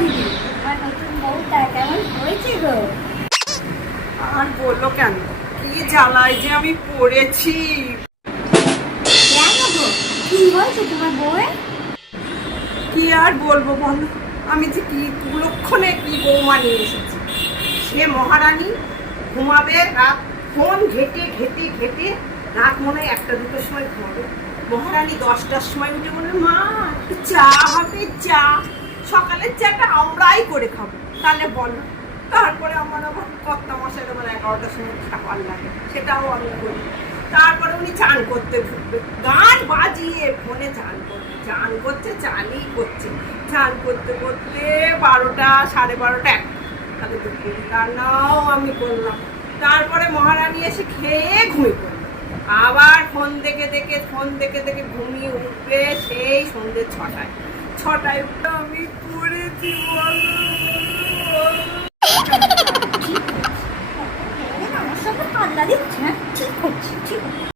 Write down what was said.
দিদি, আমার নতুন বউটা কেমন হয়েছে গো? আর বললো কেন, কি জ্বালায় যে আমি পড়েছি। কেন গো, কি হয়েছে তোমার বউয়ের? কি আর বলবো বলো, আমি যে কি কুলক্ষণে কি বৌমা নিয়ে এসেছি। সে মহারানী ঘুমাবে, রাত ফোন ঘেটে ঘেটে ঘেটে রাত মনে হয় 1টা-2টোর সময় ঘুমাবে। মহারানী 10টার সময় উঠে বলে, মা একটু চা হবে, চা। সকালের চাটা আমরাই করে খাবো, তাহলে বলো। তারপরে আমার আবার কর্তা মশাই আমার 11টার সময় খাবার লাগে, সেটাও আমি করি। তারপরে উনি চান করতে ঢুকবে, গান বাজিয়ে ফোনে চান করবে, চান করছে, চানই করছে। চান করতে করতে 12টা, 12:30, 1টা। তাহলে দুপুর রান্নাও আমি করলাম। তারপরে মহারানী এসে খেয়ে ঘুমিয়ে পড়লো। আবার ফোন দেখে দেখে ঘুমিয়ে উঠবে সেই সন্ধ্যে 6টায়। 6টায় উঠে আমি পড়েছি বলো। আমার সঙ্গে পাল্লা দিচ্ছে, ঠিক করছি, ঠিক